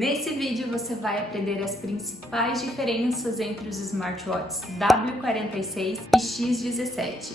Nesse vídeo você vai aprender as principais diferenças entre os smartwatches W46 e X17.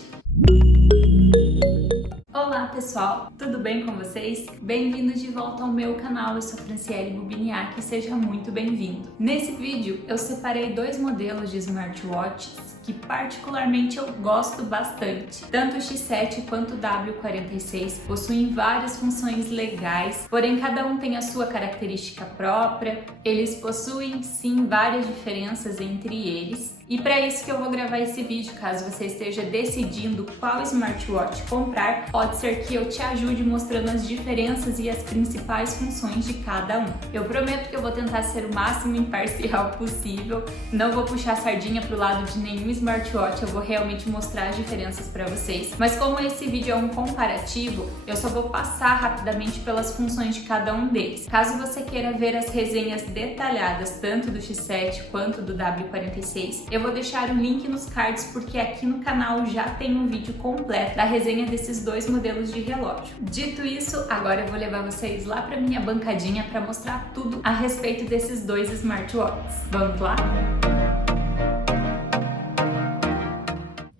Olá pessoal, tudo bem com vocês? Bem-vindos de volta ao meu canal, eu sou Franciele Bubiniak e seja muito bem-vindo. Nesse vídeo eu separei dois modelos de smartwatches que particularmente eu gosto bastante. Tanto o X7 quanto o W46 possuem várias funções legais, porém cada um tem a sua característica própria, eles possuem sim várias diferenças entre eles. E para isso que eu vou gravar esse vídeo, caso você esteja decidindo qual smartwatch comprar, pode ser que eu te ajude mostrando as diferenças e as principais funções de cada um. Eu prometo que eu vou tentar ser o máximo imparcial possível, não vou puxar a sardinha pro lado de nenhum smartwatch, eu vou realmente mostrar as diferenças para vocês. Mas como esse vídeo é um comparativo, eu só vou passar rapidamente pelas funções de cada um deles. Caso você queira ver as resenhas detalhadas, tanto do X7 quanto do W46, eu vou deixar o link nos cards porque aqui no canal já tem um vídeo completo da resenha desses dois modelos de relógio. Dito isso, agora eu vou levar vocês lá para minha bancadinha para mostrar tudo a respeito desses dois smartwatches. Vamos lá?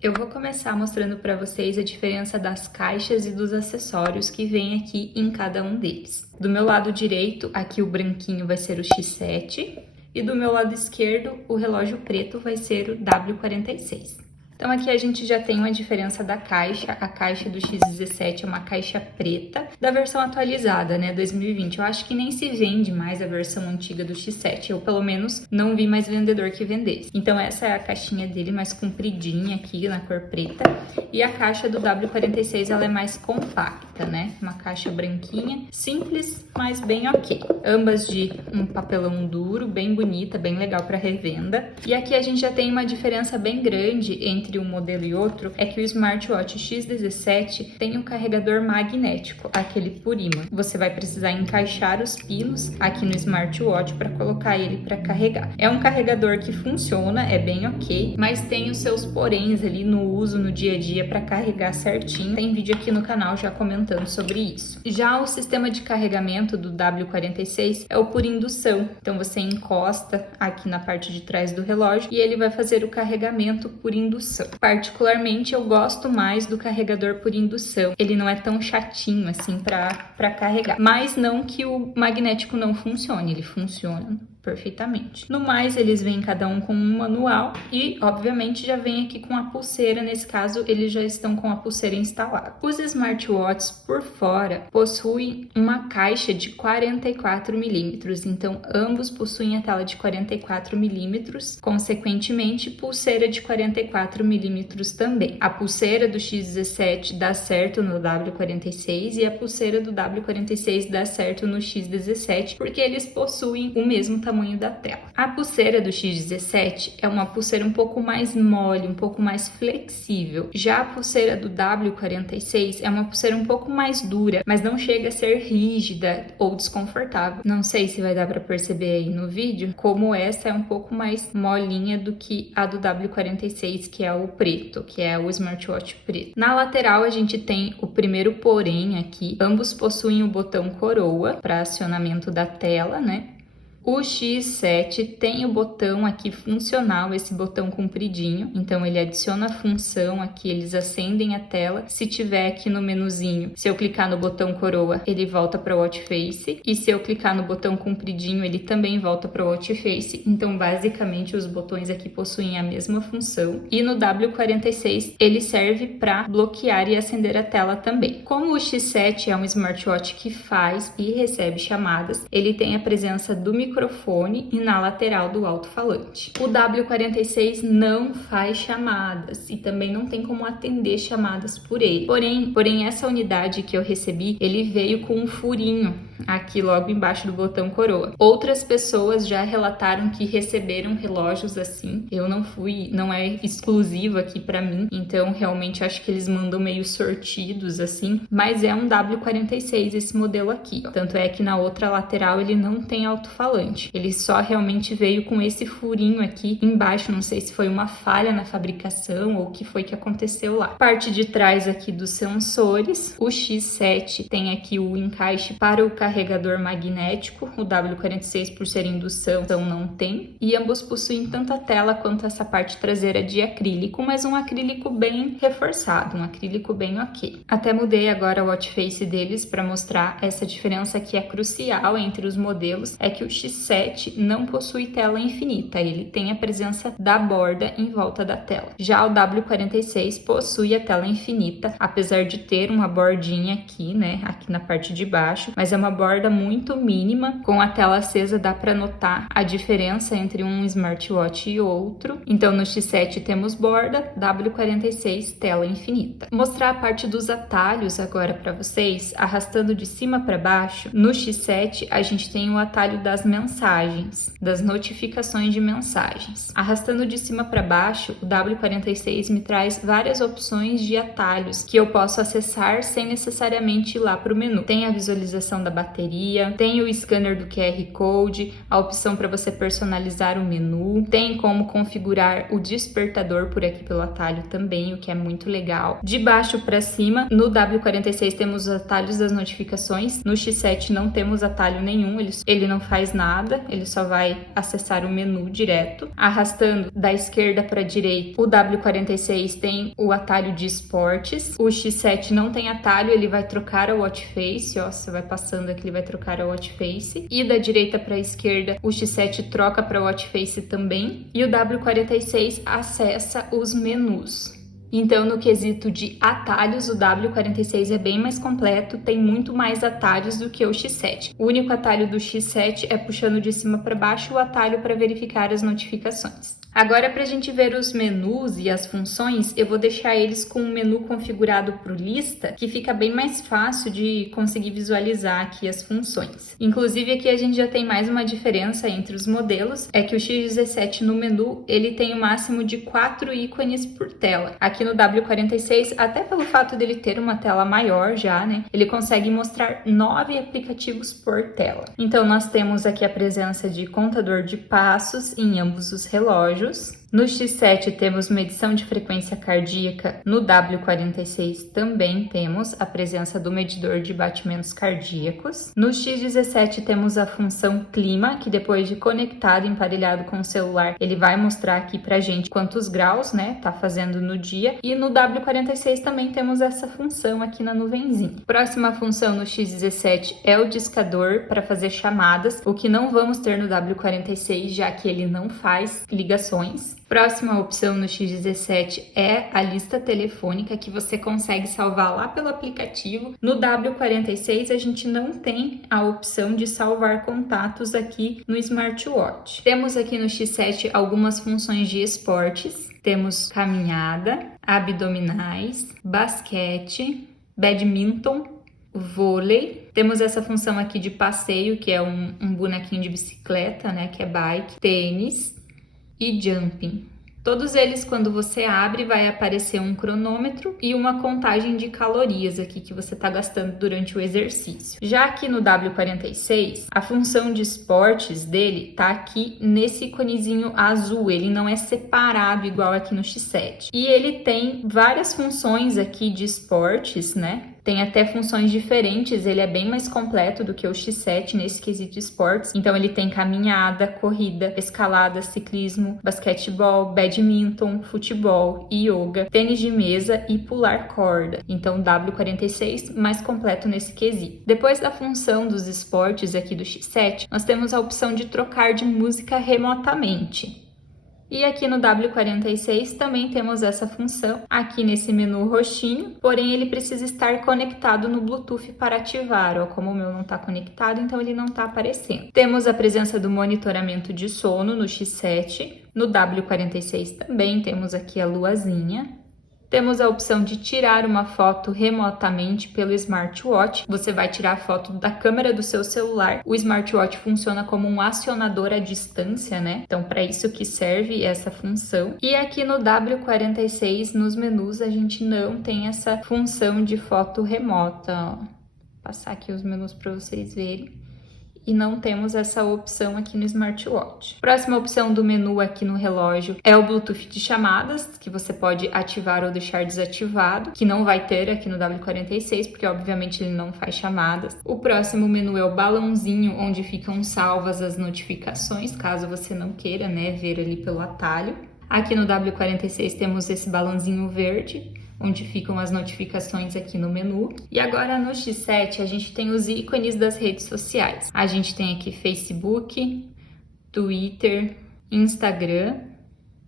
Eu vou começar mostrando para vocês a diferença das caixas e dos acessórios que vem aqui em cada um deles. Do meu lado direito, aqui o branquinho vai ser o X7 e do meu lado esquerdo, o relógio preto vai ser o W46. Então aqui a gente já tem uma diferença da caixa, a caixa do X17 é uma caixa preta, da versão atualizada, né, 2020. Eu acho que nem se vende mais a versão antiga do X7, eu pelo menos não vi mais vendedor que vendesse. Então essa é a caixinha dele, mais compridinha aqui na cor preta, e a caixa do W46 ela é mais compacta, né, uma caixa branquinha, simples, mas bem ok. Ambas de um papelão duro, bem bonita, bem legal para revenda. E aqui a gente já tem uma diferença bem grande entre um modelo e outro, é que o smartwatch X17 tem um carregador magnético, aquele por ímã. Você vai precisar encaixar os pinos aqui no smartwatch para colocar ele para carregar. É um carregador que funciona, é bem ok, mas tem os seus poréns ali no uso, no dia a dia, para carregar certinho. Tem vídeo aqui no canal já comentando sobre isso. Já o sistema de carregamento do W46 é o por indução, então você encosta aqui na parte de trás do relógio e ele vai fazer o carregamento por indução. Particularmente eu gosto mais do carregador por indução, ele não é tão chatinho assim para carregar, mas não que o magnético não funcione, ele funciona perfeitamente. No mais, eles vêm cada um com um manual e, obviamente, já vem aqui com a pulseira. Nesse caso, eles já estão com a pulseira instalada. Os smartwatches, por fora, possuem uma caixa de 44 milímetros. Então, ambos possuem a tela de 44 milímetros. Consequentemente, pulseira de 44 milímetros também. A pulseira do X17 dá certo no W46 e a pulseira do W46 dá certo no X17, porque eles possuem o mesmo tamanho da tela. A pulseira do X17 é uma pulseira um pouco mais mole, um pouco mais flexível. Já a pulseira do W46 é uma pulseira um pouco mais dura, mas não chega a ser rígida ou desconfortável. Não sei se vai dar para perceber aí no vídeo, como essa é um pouco mais molinha do que a do W46, que é o preto, que é o smartwatch preto. Na lateral a gente tem o primeiro porém aqui. Ambos possuem o botão coroa para acionamento da tela, né? O X7 tem o botão aqui funcional, esse botão compridinho, então ele adiciona a função aqui, eles acendem a tela. Se tiver aqui no menuzinho, se eu clicar no botão coroa, ele volta para o watch face, e se eu clicar no botão compridinho, ele também volta para o watch face. Então, basicamente, os botões aqui possuem a mesma função. E no W46, ele serve para bloquear e acender a tela também. Como o X7 é um smartwatch que faz e recebe chamadas, ele tem a presença do microfone e na lateral do alto-falante. O W46 não faz chamadas e também não tem como atender chamadas por ele. Porém, essa unidade que eu recebi, ele veio com um furinho aqui logo embaixo do botão coroa. Outras pessoas já relataram que receberam relógios assim. Eu não fui, não é exclusivo aqui para mim, então realmente acho que eles mandam meio sortidos assim, mas é um W46 esse modelo aqui, ó. Tanto é que na outra lateral ele não tem alto-falante. Ele só realmente veio com esse furinho aqui embaixo, não sei se foi uma falha na fabricação ou o que foi que aconteceu lá. Parte de trás aqui dos sensores, o X7 tem aqui o encaixe para o carregador magnético, o W46 por ser indução não tem, e ambos possuem tanto a tela quanto essa parte traseira de acrílico, mas um acrílico bem reforçado, um acrílico bem ok. Até mudei agora o watch face deles para mostrar essa diferença que é crucial entre os modelos, é que o X7 não possui tela infinita, ele tem a presença da borda em volta da tela. Já o W46 possui a tela infinita, apesar de ter uma bordinha aqui, né, aqui na parte de baixo, mas é uma borda muito mínima. Com a tela acesa dá para notar a diferença entre um smartwatch e outro. Então no X7 temos borda, W46 tela infinita. Vou mostrar a parte dos atalhos agora para vocês, arrastando de cima para baixo. No X7 a gente tem o atalho das mensagens, das notificações de mensagens. Arrastando de cima para baixo, o W46 me traz várias opções de atalhos que eu posso acessar sem necessariamente ir lá para o menu. Tem a visualização da bateria, tem o scanner do QR Code, a opção para você personalizar o menu, tem como configurar o despertador por aqui pelo atalho também, o que é muito legal. De baixo para cima, no W46 temos os atalhos das notificações, no X7 não temos atalho nenhum, ele não faz nada, ele só vai acessar o menu direto. Arrastando da esquerda para a direita, o W46 tem o atalho de esportes, o X7 não tem atalho, ele vai trocar a watch face, ó, você vai passando aqui, ele vai trocar a watch face, e da direita para a esquerda, o X7 troca para watch face também, e o W46 acessa os menus. Então, no quesito de atalhos, o W46 é bem mais completo, tem muito mais atalhos do que o X7. O único atalho do X7 é puxando de cima para baixo o atalho para verificar as notificações. Agora, para a gente ver os menus e as funções, eu vou deixar eles com o menu configurado para o lista, que fica bem mais fácil de conseguir visualizar aqui as funções. Inclusive, aqui a gente já tem mais uma diferença entre os modelos, é que o X17 no menu, ele tem o máximo de 4 ícones por tela. Aqui no W46, até pelo fato dele ter uma tela maior já, né, ele consegue mostrar 9 aplicativos por tela. Então, nós temos aqui a presença de contador de passos em ambos os relógios. No X7 temos medição de frequência cardíaca, no W46 também temos a presença do medidor de batimentos cardíacos. No X17 temos a função clima, que depois de conectado e emparelhado com o celular, ele vai mostrar aqui pra gente quantos graus, né, tá fazendo no dia. E no W46 também temos essa função aqui na nuvenzinha. Próxima função no X17 é o discador para fazer chamadas, o que não vamos ter no W46, já que ele não faz ligações. Próxima opção no X17 é a lista telefônica, que você consegue salvar lá pelo aplicativo. No W46 a gente não tem a opção de salvar contatos aqui no smartwatch. Temos aqui no X7 algumas funções de esportes. Temos caminhada, abdominais, basquete, badminton, vôlei. Temos essa função aqui de passeio, que é um bonequinho de bicicleta, né, que é bike, tênis e jumping. Todos eles, quando você abre, vai aparecer um cronômetro e uma contagem de calorias aqui que você está gastando durante o exercício. Já aqui no W46, a função de esportes dele tá aqui nesse iconezinho azul, ele não é separado igual aqui no X7. E ele tem várias funções aqui de esportes, né? Tem até funções diferentes, ele é bem mais completo do que o X7 nesse quesito de esportes. Então ele tem caminhada, corrida, escalada, ciclismo, basquetebol, badminton, futebol, yoga, tênis de mesa e pular corda. Então W46 mais completo nesse quesito. Depois da função dos esportes aqui do X7, nós temos a opção de trocar de música remotamente. E aqui no W46 também temos essa função aqui nesse menu roxinho, porém ele precisa estar conectado no Bluetooth para ativar, ó, como o meu não está conectado, então ele não está aparecendo. Temos a presença do monitoramento de sono no X7, no W46 também temos aqui a luazinha. Temos a opção de tirar uma foto remotamente pelo smartwatch. Você vai tirar a foto da câmera do seu celular. O smartwatch funciona como um acionador à distância, né? Então, para isso que serve essa função. E aqui no W46, nos menus, a gente não tem essa função de foto remota. Ó. Vou passar aqui os menus para vocês verem. e não temos essa opção aqui no smartwatch. Próxima opção do menu aqui no relógio é o Bluetooth de chamadas, que você pode ativar ou deixar desativado, que não vai ter aqui no W46, porque obviamente ele não faz chamadas. O próximo menu é o balãozinho, onde ficam salvas as notificações, caso você não queira, né, ver ali pelo atalho. Aqui no W46 temos esse balãozinho verde, onde ficam as notificações aqui no menu. E agora no X7 a gente tem os ícones das redes sociais. A gente tem aqui Facebook, Twitter, Instagram,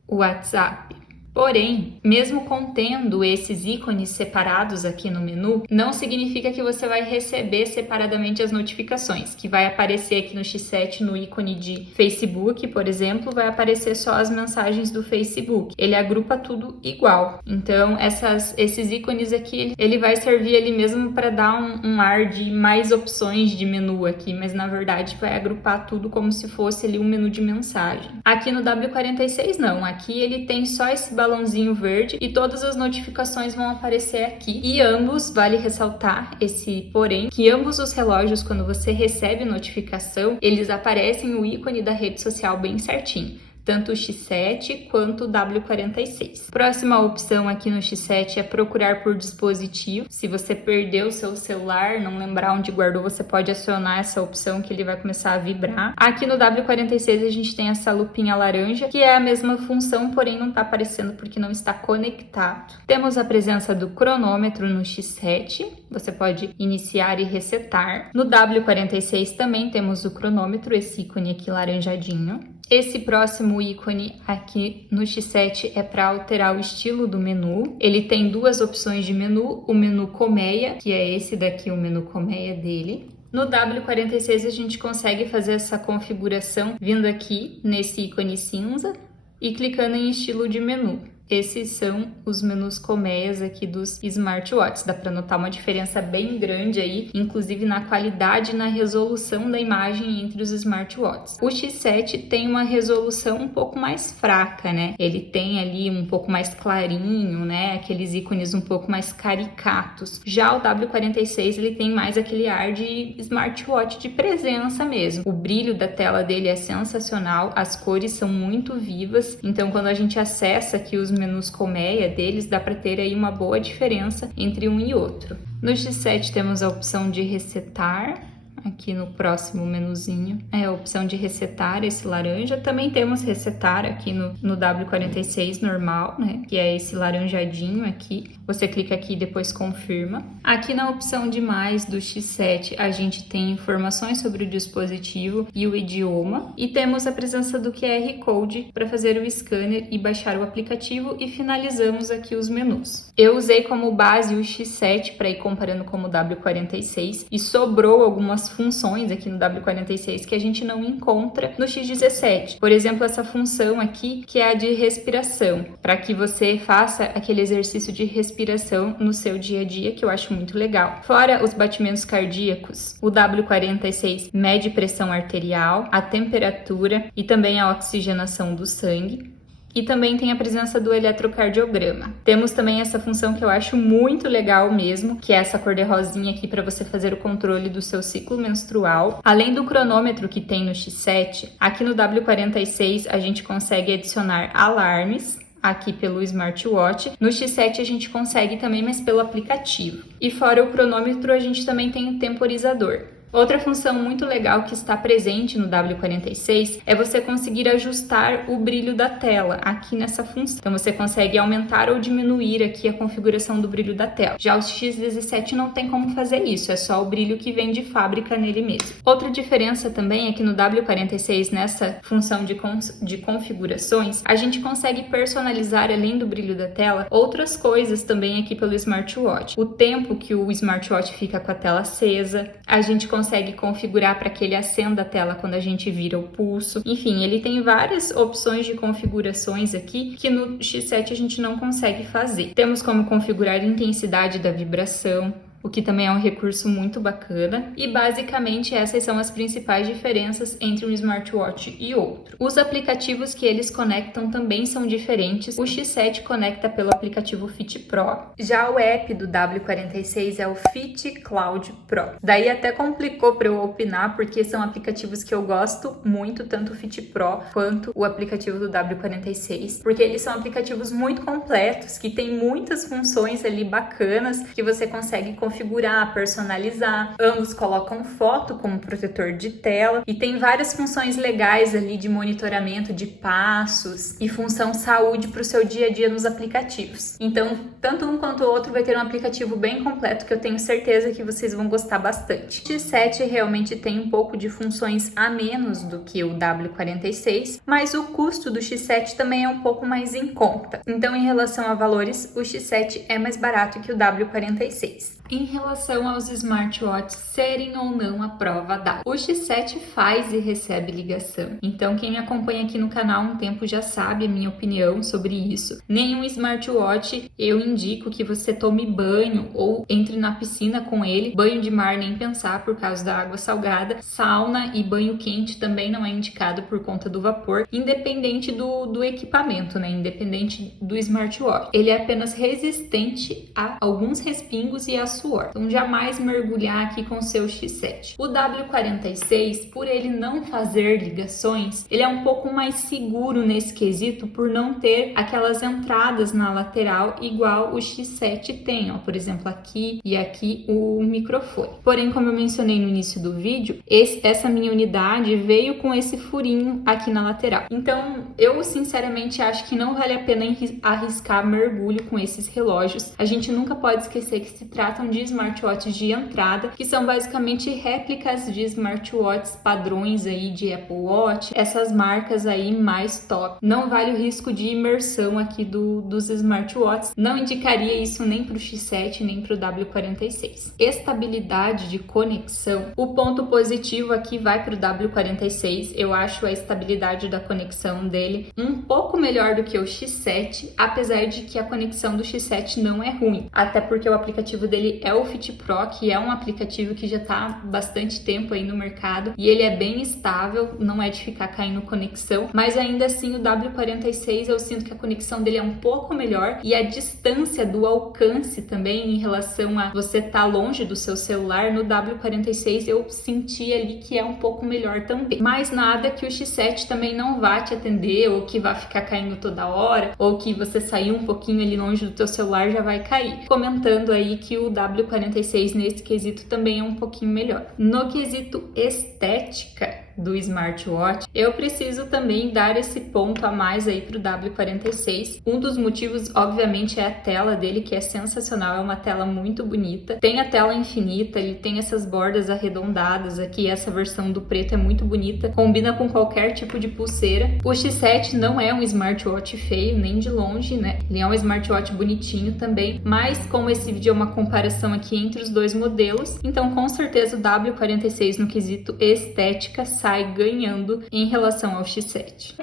WhatsApp. Porém, mesmo contendo esses ícones separados aqui no menu, não significa que você vai receber separadamente as notificações, que vai aparecer aqui no X7, no ícone de Facebook, por exemplo, vai aparecer só as mensagens do Facebook. Ele agrupa tudo igual. Então, esses ícones aqui, ele vai servir ali mesmo para dar um ar de mais opções de menu aqui, mas na verdade vai agrupar tudo como se fosse ali um menu de mensagem. Aqui no W46 não, aqui ele tem só esse balãozinho verde e todas as notificações vão aparecer aqui. E ambos, vale ressaltar esse porém, que ambos os relógios, quando você recebe notificação, eles aparecem o ícone da rede social bem certinho. Tanto o X7 quanto o W46. Próxima opção aqui no X7 é procurar por dispositivo. Se você perdeu o seu celular, não lembrar onde guardou, você pode acionar essa opção que ele vai começar a vibrar. Aqui no W46 a gente tem essa lupinha laranja, que é a mesma função, porém não está aparecendo porque não está conectado. Temos a presença do cronômetro no X7. Você pode iniciar e resetar. No W46 também temos o cronômetro, esse ícone aqui laranjadinho. Esse próximo ícone aqui no X7 é para alterar o estilo do menu. Ele tem duas opções de menu, o menu colmeia, que é esse daqui, o menu colmeia dele. No W46 a gente consegue fazer essa configuração vindo aqui nesse ícone cinza e clicando em estilo de menu. Esses são os menus colmeias aqui dos smartwatches. Dá para notar uma diferença bem grande aí, inclusive na qualidade e na resolução da imagem entre os smartwatches. O X7 tem uma resolução um pouco mais fraca, né? Ele tem ali um pouco mais clarinho, né? Aqueles ícones um pouco mais caricatos. Já o W46 ele tem mais aquele ar de smartwatch de presença mesmo. O brilho da tela dele é sensacional, as cores são muito vivas, então quando a gente acessa aqui os menus colmeia deles, dá para ter aí uma boa diferença entre um e outro. No X7 temos a opção de resetar, aqui no próximo menuzinho é a opção de resetar esse laranja. Também temos resetar aqui no W46 normal, né? Que é esse laranjadinho aqui. Você clica aqui e depois confirma. Aqui na opção de mais do X7 a gente tem informações sobre o dispositivo e o idioma. E temos a presença do QR Code para fazer o scanner e baixar o aplicativo, e finalizamos aqui os menus. Eu usei como base o X7 para ir comparando com o W46 e sobrou algumas funções aqui no W46 que a gente não encontra no X17. Por exemplo, essa função aqui, que é a de respiração, para que você faça aquele exercício de respiração no seu dia a dia, que eu acho muito legal. Fora os batimentos cardíacos, o W46 mede pressão arterial, a temperatura e também a oxigenação do sangue. E também tem a presença do eletrocardiograma. Temos também essa função que eu acho muito legal mesmo, que é essa cor de rosinha aqui para você fazer o controle do seu ciclo menstrual. Além do cronômetro que tem no X7, aqui no W46 a gente consegue adicionar alarmes aqui pelo smartwatch. No X7 a gente consegue também, mas pelo aplicativo. E fora o cronômetro, a gente também tem o temporizador. Outra função muito legal que está presente no W46 é você conseguir ajustar o brilho da tela aqui nessa função. Então você consegue aumentar ou diminuir aqui a configuração do brilho da tela. Já o X17 não tem como fazer isso, é só o brilho que vem de fábrica nele mesmo. Outra diferença também é que no W46, nessa função de configurações, a gente consegue personalizar, além do brilho da tela, outras coisas também aqui pelo smartwatch. O tempo que o smartwatch fica com a tela acesa, a gente consegue configurar para que ele acenda a tela quando a gente vira o pulso. Enfim, ele tem várias opções de configurações aqui que no X7 a gente não consegue fazer. Temos como configurar a intensidade da vibração, o que também é um recurso muito bacana. E basicamente essas são as principais diferenças entre um smartwatch e outro. Os aplicativos que eles conectam também são diferentes. O X7 conecta pelo aplicativo Fit Pro. Já o app do W46 é o Fit Cloud Pro. Daí até complicou para eu opinar, porque são aplicativos que eu gosto muito, tanto o Fit Pro quanto o aplicativo do W46, porque eles são aplicativos muito completos, que tem muitas funções ali bacanas que você consegue configurar, personalizar. Ambos colocam foto como protetor de tela e tem várias funções legais ali de monitoramento de passos e função saúde para o seu dia a dia nos aplicativos. Então, tanto um quanto o outro vai ter um aplicativo bem completo que eu tenho certeza que vocês vão gostar bastante. O X7 realmente tem um pouco de funções a menos do que o W46, mas o custo do X7 também é um pouco mais em conta. Então, em relação a valores, o X7 é mais barato que o W46. Em relação aos smartwatches serem ou não a prova d'água, o X7 faz e recebe ligação. Então, quem me acompanha aqui no canal há um tempo já sabe a minha opinião sobre isso. Nenhum smartwatch eu indico que você tome banho ou entre na piscina com ele. Banho de mar nem pensar por causa da água salgada. Sauna e banho quente também não é indicado por conta do vapor, independente do equipamento, né? Independente do smartwatch. Ele é apenas resistente a alguns respingos e a suor. Então, jamais mergulhar aqui com o seu X7. O W46, por ele não fazer ligações, ele é um pouco mais seguro nesse quesito por não ter aquelas entradas na lateral igual o X7 tem, ó. Por exemplo, aqui e aqui o microfone. Porém, como eu mencionei no início do vídeo, essa minha unidade veio com esse furinho aqui na lateral. Então, eu sinceramente acho que não vale a pena arriscar mergulho com esses relógios. A gente nunca pode esquecer que se tratam de smartwatches de entrada, que são basicamente réplicas de smartwatches padrões aí de Apple Watch, essas marcas aí mais top. Não vale o risco de imersão aqui dos smartwatches. Não indicaria isso nem para o X7 nem para o W46. Estabilidade de conexão. O ponto positivo aqui vai para o W46. Eu acho a estabilidade da conexão dele um pouco melhor do que o X7, apesar de que a conexão do X7 não é ruim. Até porque o aplicativo dele é o Fit Pro, que é um aplicativo que já está há bastante tempo aí no mercado e ele é bem estável, não é de ficar caindo conexão, mas ainda assim o W46 eu sinto que a conexão dele é um pouco melhor e a distância do alcance também em relação a você estar longe do seu celular, no W46 eu senti ali que é um pouco melhor também. Mas nada que o X7 também não vá te atender ou que vá ficar caindo toda hora ou que você sair um pouquinho ali longe do teu celular já vai cair. Comentando aí que o W46 nesse quesito também é um pouquinho melhor. No quesito estética do smartwatch, eu preciso também dar esse ponto a mais aí pro W46. Um dos motivos, obviamente, é a tela dele, que é sensacional, é uma tela muito bonita. Tem a tela infinita, ele tem essas bordas arredondadas aqui, essa versão do preto é muito bonita, combina com qualquer tipo de pulseira. O X7 não é um smartwatch feio, nem de longe, né? Ele é um smartwatch bonitinho também, mas como esse vídeo é uma comparação aqui entre os dois modelos, então com certeza o W46 no quesito estética sai ganhando em relação ao X7.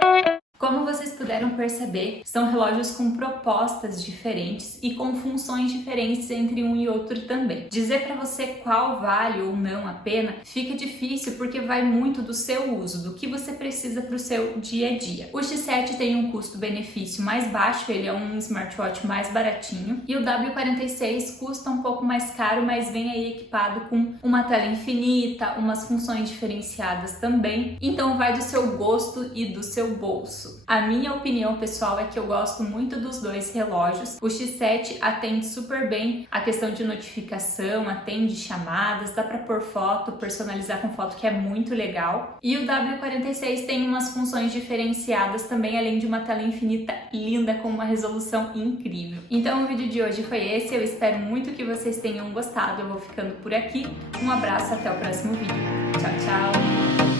Como vocês puderam perceber, são relógios com propostas diferentes e com funções diferentes entre um e outro também. Dizer para você qual vale ou não a pena fica difícil porque vai muito do seu uso, do que você precisa para o seu dia a dia. O X7 tem um custo-benefício mais baixo, ele é um smartwatch mais baratinho, e o W46 custa um pouco mais caro, mas vem aí equipado com uma tela infinita, umas funções diferenciadas também, então vai do seu gosto e do seu bolso. A minha opinião pessoal é que eu gosto muito dos dois relógios. O X7 atende super bem a questão de notificação, atende chamadas, dá para pôr foto, personalizar com foto, que é muito legal. E o W46 tem umas funções diferenciadas também, além de uma tela infinita linda com uma resolução incrível. Então o vídeo de hoje foi esse, eu espero muito que vocês tenham gostado. Eu vou ficando por aqui. Um abraço, até o próximo vídeo. Tchau, tchau!